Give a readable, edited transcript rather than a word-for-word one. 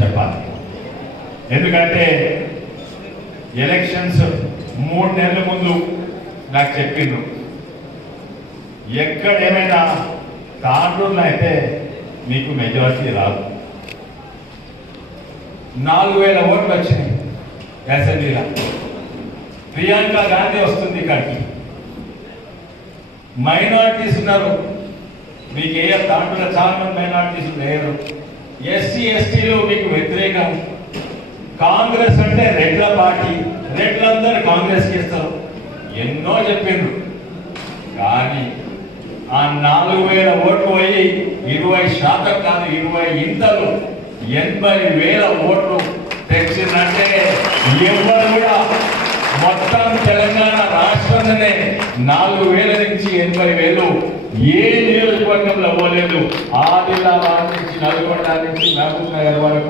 చెప్పాలి. ఎందుకంటే ఎలక్షన్స్ 3 నెలల ముందు నాకు చెప్పిండ్రు, ఎక్కడేమైనా తాండ్రుల్లో అయితే మీకు మెజారిటీ రాదు. 4000 ఓట్లు వచ్చినాయి అసెంబ్లీలో. ప్రియాంక గాంధీ వస్తుంది ఇక్కడికి. మైనారిటీస్ ఉన్నారు, మీకు ఏ తాండ్రులో చాలా మంది మైనారిటీస్ లేరు. ఎస్సీ ఎస్టీలు మీకు వ్యతిరేకం. కాంగ్రెస్ అంటే రెడ్ల పార్టీ, రెడ్లందరూ కాంగ్రెస్ చేస్తారు. ఎన్నో చెప్పిండ్రు, కానీ ఆ 4000 ఓట్లు పోయి 20% కాదు 20 ఇంతలు 80,000 ఓట్లు తెచ్చిందంటే ఎవరు కూడా మొత్తం తెలంగాణ రాష్ట్రంలోనే 4,000 నుంచి 80,000 ఏ నియోజకవర్గంలో పోలేదు. ఆదిలాబాద్ నుంచి నల్గొండ నుంచి మహబూబ్ నగర్ వరకు